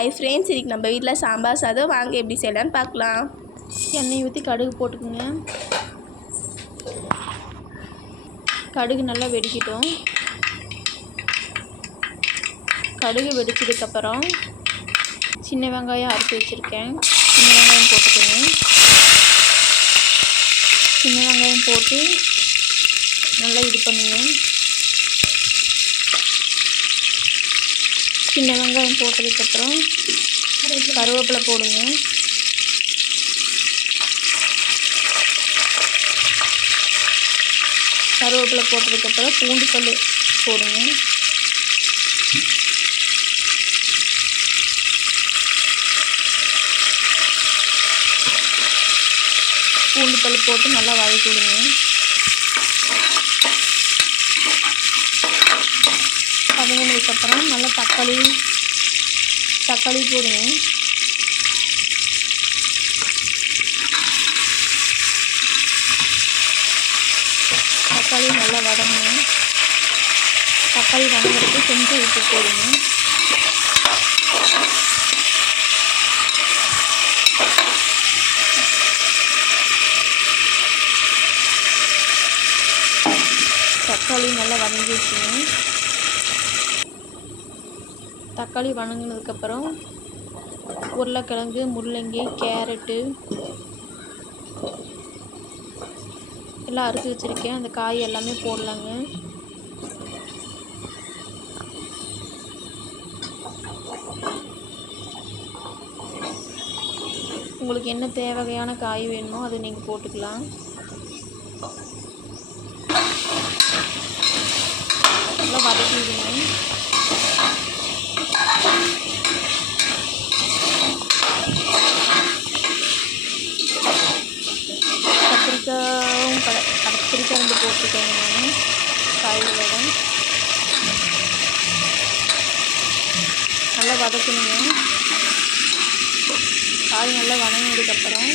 Hi friends இன்றைக்கி நம்ம வீட்டில் சாம்பார் சாதம். வாங்க எப்படி செய்யலான்னு பார்க்கலாம். எண்ணெய் ஊற்றி கடுகு போட்டுக்குங்க. கடுகு நல்லா வெடிக்கட்டும். கடுகு வெடிச்சதுக்கப்புறம் சின்ன வெங்காயம் அரைச்சி வச்சுருக்கேன். சின்ன வெங்காயம் போட்டுக்கோங்க. சின்ன வெங்காயம் போட்டு நல்லா இது பண்ணுங்க. சின்ன வெங்காயம் போட்டதுக்கப்புறம் கருவேப்பிலை போடுங்க. கருவேப்பிலை போட்டதுக்கப்புறம் பூண்டு கல் போடுங்க. பூண்டு பல் போட்டு நல்லா வதக்கி விடுங்க. வதங்கினதுக்கப்புறம் நல்லா தக்காளி தக்காளி போடுங்க. தக்காளி நல்லா வதங்கணும். தக்காளி வதங்கிறதுக்கு கொஞ்சம் உப்பு போடுங்க. தக்காளி நல்லா வதங்கி வச்சுங்க. தக்காளி வதங்கினதுக்கப்புறம் உருளைக்கிழங்கு முள்ளங்கி கேரட்டு எல்லாம் அறுத்து வச்சுருக்கேன். அந்த காய் எல்லாமே போடலாங்க. உங்களுக்கு என்ன தேவையான காய் வேணுமோ அதை நீங்கள் போட்டுக்கலாம். நல்லா வதக்கி கத்திரிக்காய் ரெண்டு போட்டிருக்கேங்க நான் காய்களோட நல்லா வதக்கணுங்க. காய் நல்லா வதங்கினதுக்கப்புறம்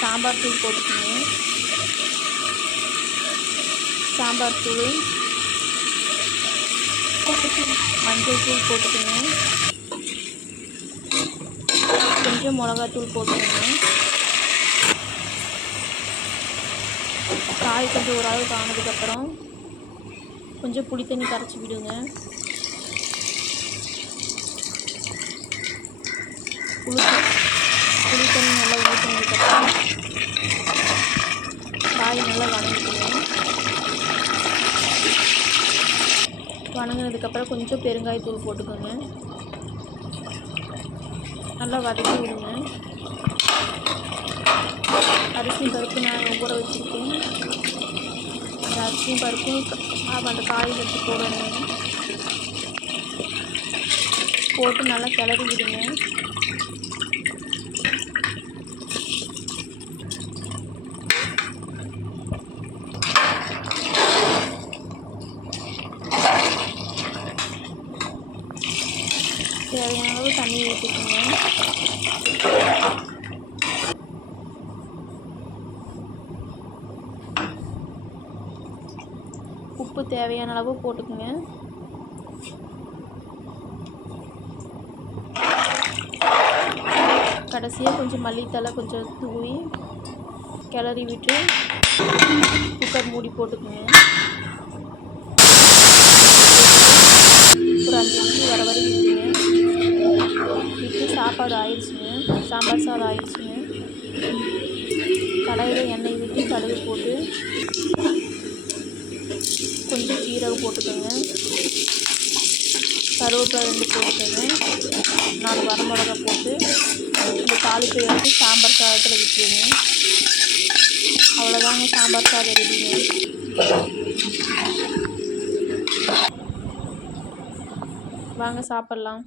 சாம்பார் தூள் போட்டுக்கோங்க. சாம்பார் தூள். மஞ்சள் தூள் போட்டுக்கோங்க. கொஞ்சம் மிளகாத்தூள் போட்டுக்கோங்க. காய் கொஞ்சம் ஓரளவுக்கு ஆனதுக்கப்புறம் கொஞ்சம் புளி தண்ணி கரைச்சி விடுங்க. புளி புளி தண்ணி நல்லா ஊற்றினதுக்கப்புறம் காய் நல்லா வதங்கிக்கணும் வணங்கினதுக்கப்புறம் கொஞ்சம் பெருங்காயத்தூள் போட்டுக்கோங்க. நல்லா வதக்கி விடுங்க. அரிசியும் பருப்பு நான் ஊற வச்சுருக்கேன். அந்த அரிசியும் பருப்பும் அந்த காய் வச்சு போடணும் போட்டு நல்லா கிளறி விடுங்க. தேவையான அளவு தண்ணி ஊற்றிக்கோங்க உப்பு தேவையான அளவு போட்டுக்கோங்க. கடைசியாக கொஞ்சம் மல்லித்தலை கொஞ்சம் தூவி கிளறி விட்டு குக்கர் மூடி போட்டுக்கோங்க. ஒரு அஞ்சு நிமிஷம் வர வரை விட்டு சாப்பாடு ஆயிடுச்சுங்க. சாம்பார் சாதம் ஆயிடுச்சுங்க. கடாயில் எண்ணெய் ஊற்றி கடுகு போட்டு சீரகம் போட்டுக்கோங்க. கருவேப்பிலை ரெண்டு போட்டுக்கோங்க. நாலு வரமிளகா போட்டு இந்த தாளிப்பை எடுத்து சாம்பார் சாதத்தில் விட்டுருங்க அவ்வளோதாங்க சாம்பார் சாதம் ரெடிங்க வாங்க சாப்பிட்லாம்.